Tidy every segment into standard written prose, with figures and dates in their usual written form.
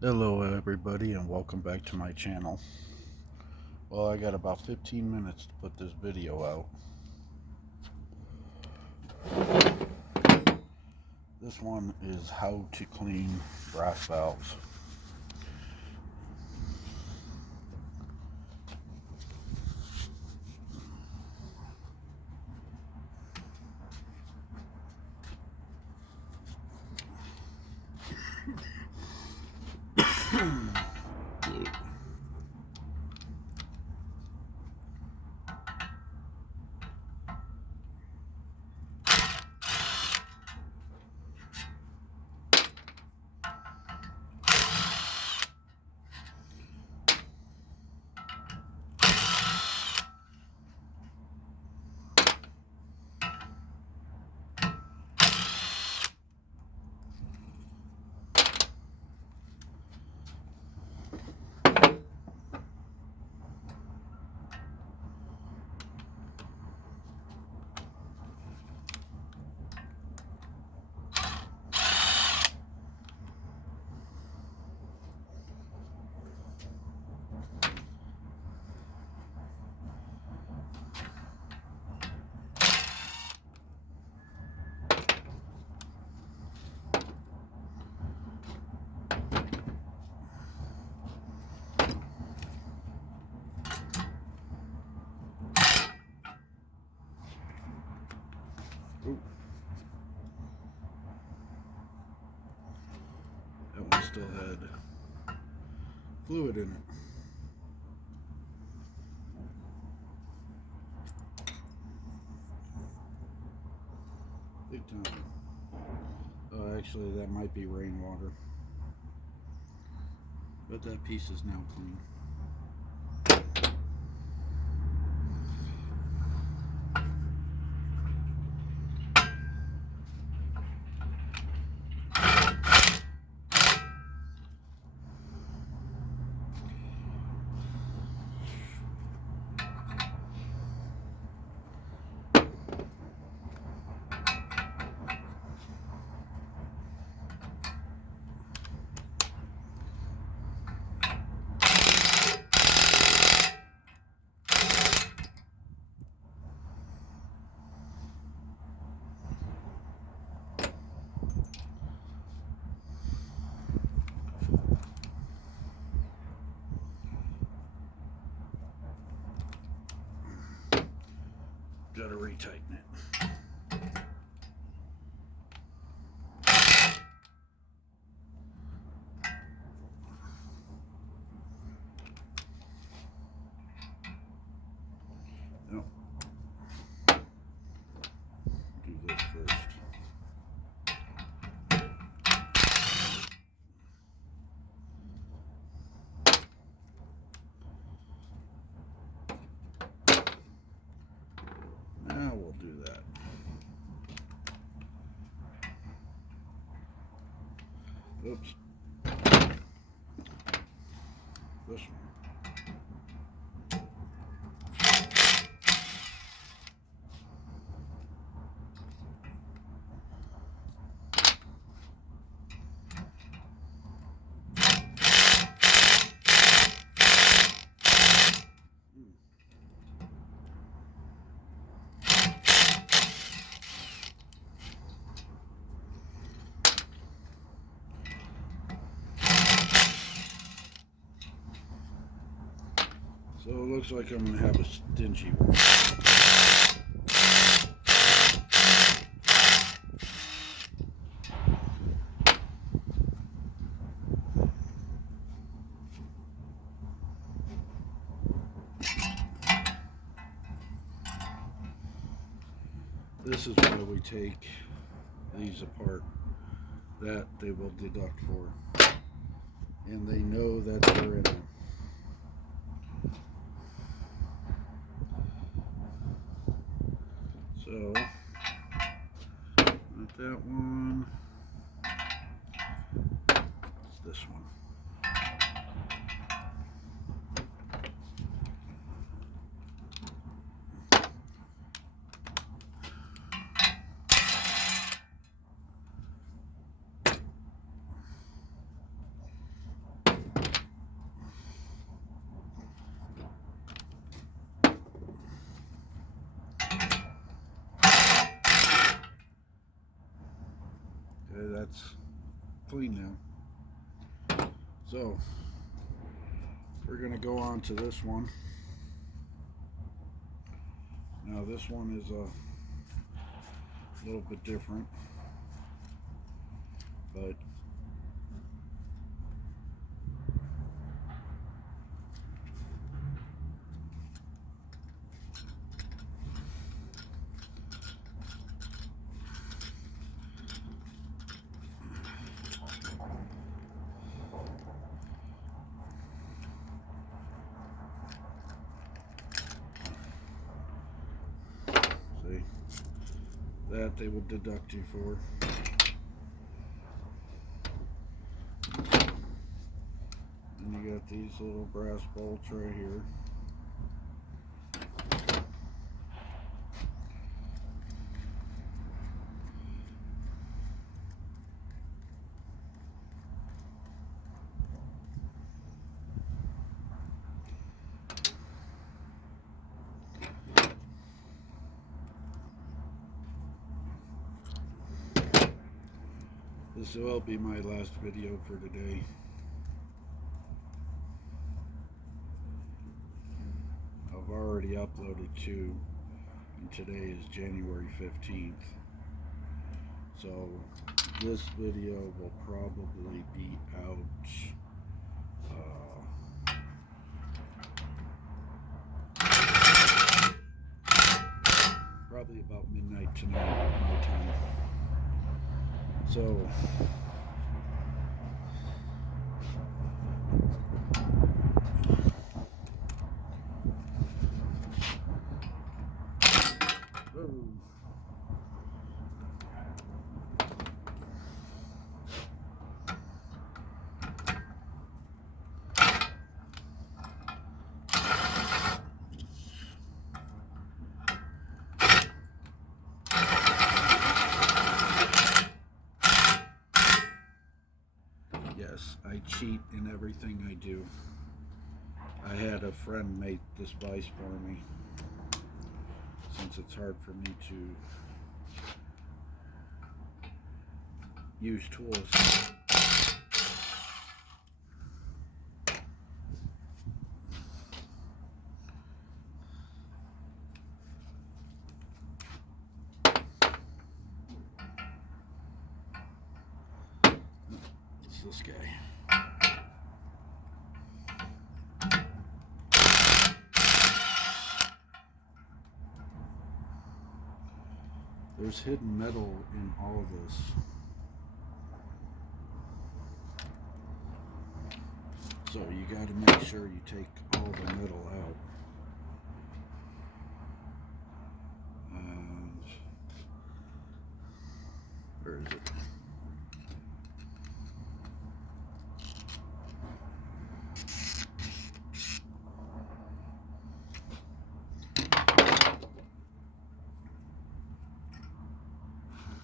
Hello everybody and welcome back to my channel. Well, I got about 15 minutes to put this video out. This one is how to clean brass valves. Ooh. That one still had fluid in it. Big time. Oh, actually, that might be rainwater. But that piece is now clean. Gotta retighten it. No. Do this first. Now we'll do that. Oops. This one. So it looks like I'm going to have a stingy one. This is why we take these apart. That they will deduct for. And they know that they're in them. So, not that one. It's this one. that's clean now. So we're going to go on to this one. Now this one is a little bit different, but see, that they will deduct you for. And you got these little brass bolts right here. This will be my last video for today. I've already uploaded 2, and today is January 15th. So this video will probably be out probably about midnight tonight, my time. So yes, I cheat in everything I do. I had a friend make this vise for me, since it's hard for me to use tools. It's this guy. There's hidden metal in all of this. So you got to make sure you take all the metal out. And where is it?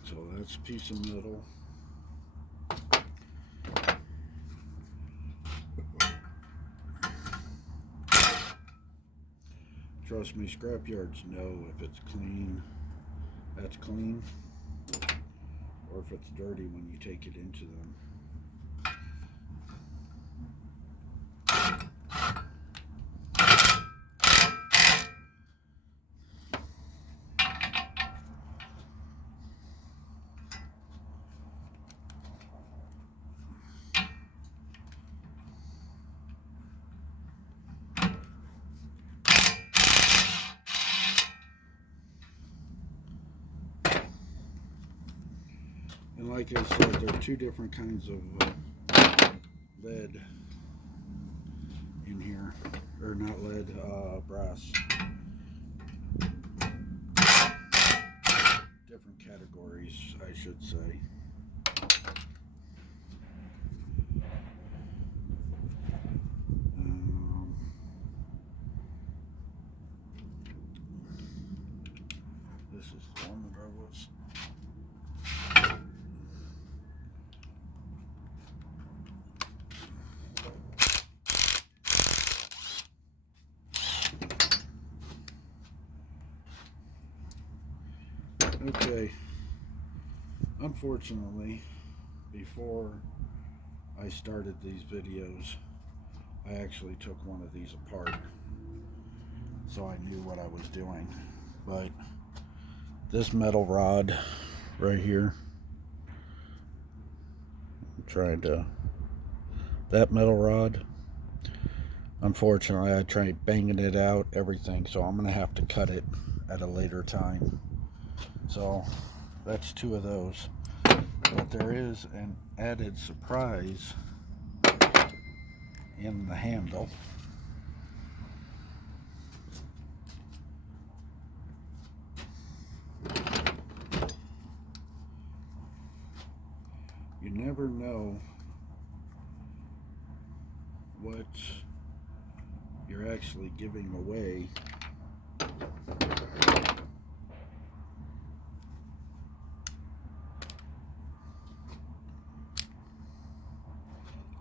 So that's a piece of metal. Trust me, scrapyards know if it's clean, that's clean, or if it's dirty when you take it into them. And like I said, there are 2 different kinds of lead in here, or not lead, brass. Different categories, I should say. This is the one that I was. Okay, unfortunately, before I started these videos, I actually took one of these apart, so I knew what I was doing. But this metal rod right here, I'm trying to, that metal rod, unfortunately I tried banging it out, everything, so I'm gonna have to cut it at a later time. So that's two of those. But there is an added surprise in the handle. You never know what you're actually giving away.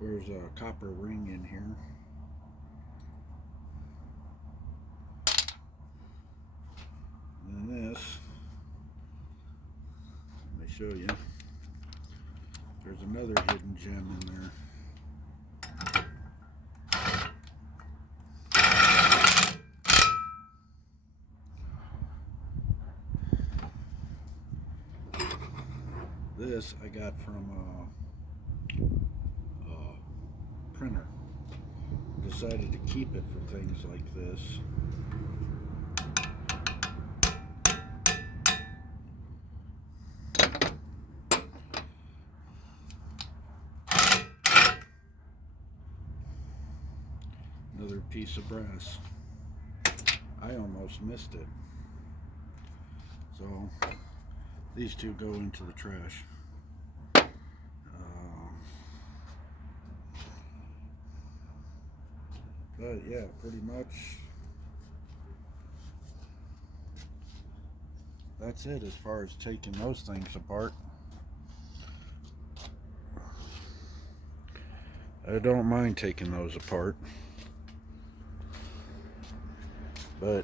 There's a copper ring in here. And then this, let me show you. There's another hidden gem in there. This I got from a printer. Decided to keep it for things like this. Another piece of brass. I almost missed it. So these two go into the trash. But yeah, pretty much that's it as far as taking those things apart. I don't mind taking those apart, but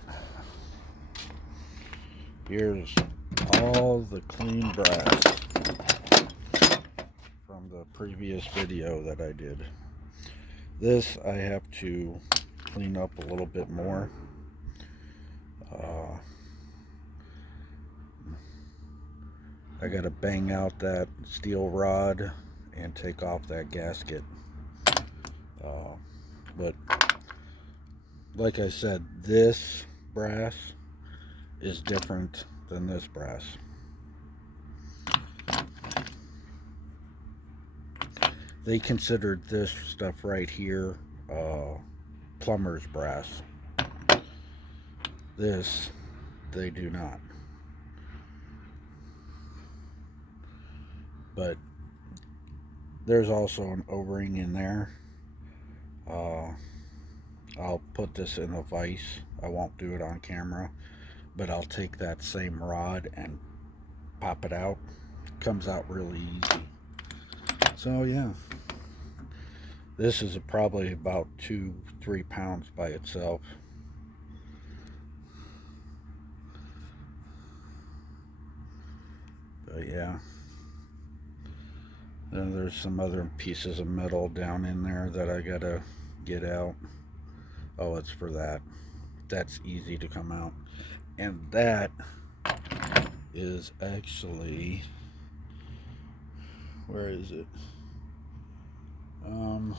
here's all the clean brass from the previous video that I did. This I have to clean up a little bit more. I gotta bang out that steel rod and take off that gasket. But like I said, this brass is different than this brass. They considered this stuff right here plumber's brass. This they do not. But there's also an O-ring in there. I'll put this in a vise. I won't do it on camera, but I'll take that same rod and pop it out. Comes out really easy. So yeah, this is probably about 2-3 pounds by itself. But yeah, then there's some other pieces of metal down in there that I gotta get out. Oh, it's for that. That's easy to come out. And that is actually, where is it? I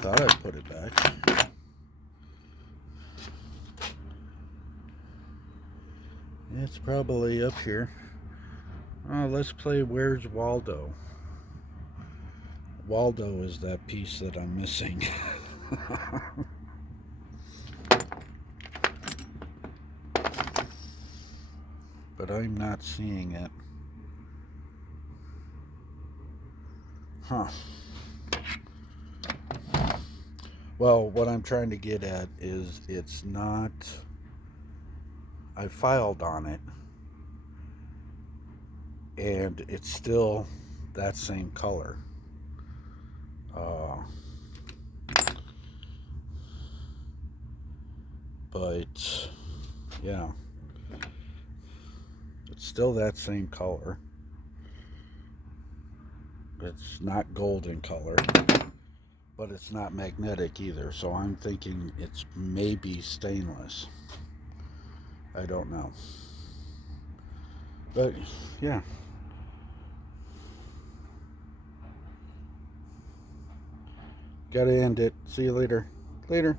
thought I put it back. It's probably up here. Oh, let's play Where's Waldo? Waldo is that piece that I'm missing. But I'm not seeing it. Huh. Well, what I'm trying to get at is it's not... I filed on it, and it's still that same color. But yeah, It's still that same color. It's not golden color, but it's not magnetic either. So I'm thinking it's maybe stainless. I don't know. But yeah. Gotta end it. See you later. Later.